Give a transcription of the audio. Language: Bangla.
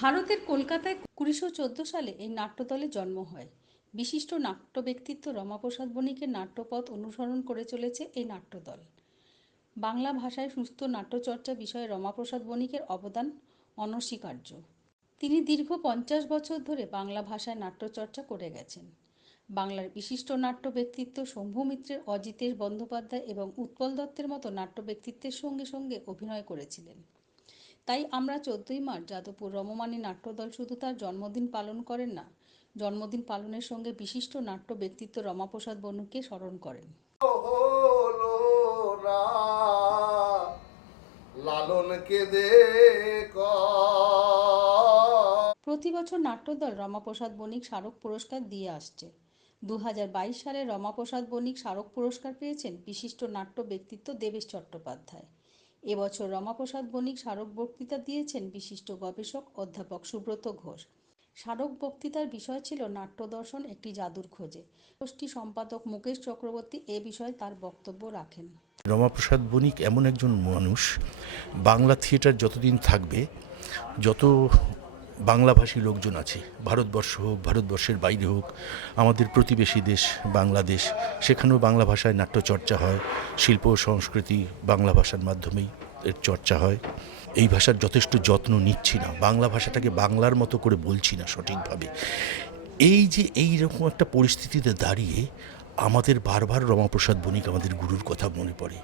ভারতের কলকাতায় 1914 সালে এই নাট্যদলের জন্ম হয়। বিশিষ্ট নাট্য ব্যক্তিত্ব রমাপ্রসাদ বণিকের নাট্যপথ অনুসরণ করে চলেছে এই নাট্যদল। বাংলা ভাষায় সুস্থ নাট্যচর্চা বিষয়ে রমাপ্রসাদ বণিকের অবদান অনস্বীকার্য। তিনি দীর্ঘ 50 বছর ধরে বাংলা ভাষায় নাট্যচর্চা করে গেছেন। বাংলার বিশিষ্ট নাট্য ব্যক্তিত্ব শম্ভু মিত্রের, অজিতেশ বন্দ্যোপাধ্যায় এবং উৎপল দত্তের মতো নাট্য ব্যক্তিত্বের সঙ্গে সঙ্গে অভিনয় করেছিলেন। তাই আমরা 14ই মার্চ যাদবপুর রমমানী নাট্যদল শুধু তার জন্মদিন পালন করেন না, জন্মদিন পালনের সঙ্গে বিশিষ্ট নাট্য ব্যক্তিত্ব রমাপ্রসাদ বণিককে স্মরণ করেন। প্রতি বছর নাট্যদল রমাপ্রসাদ বণিক স্মারক পুরস্কার দিয়ে আসছে। 2022 সালে রমাপ্রসাদ বণিক স্মারক পুরস্কার পেয়েছেন বিশিষ্ট নাট্য ব্যক্তিত্ব দেবেশ চট্টোপাধ্যায়। এবছর রমাপ্রসাদ বণিক স্মারক বক্তৃতা দিয়েছেন বিশিষ্ট গবেষক অধ্যাপক সুব্রত ঘোষ। স্মারক বক্তৃতার বিষয় ছিল নাট্য দর্শন একটি জাদুর খোঁজে। গোষ্ঠী সম্পাদক মুকেশ চক্রবর্তী এ বিষয়ে তার বক্তব্য রাখেন। রমাপ্রসাদ বণিক এমন একজন মানুষ, বাংলা থিয়েটার যতদিন থাকবে, যত বাংলাভাষী লোকজন আছে, ভারতবর্ষ হোক, ভারতবর্ষের বাইরে হোক, আমাদের প্রতিবেশী দেশ বাংলাদেশ, সেখানেও বাংলা ভাষায় নাট্যচর্চা হয়। শিল্প ও সংস্কৃতি বাংলা ভাষার মাধ্যমেই এর চর্চা হয়। এই ভাষার যথেষ্ট যত্ন নিচ্ছি না, বাংলা ভাষাটাকে বাংলার মতো করে বলছি না সঠিকভাবে। এই যে এইরকম একটা পরিস্থিতিতে দাঁড়িয়ে আমাদের বারবার রমাপ্রসাদ বণিক আমাদের গুরুর কথা মনে পড়ে।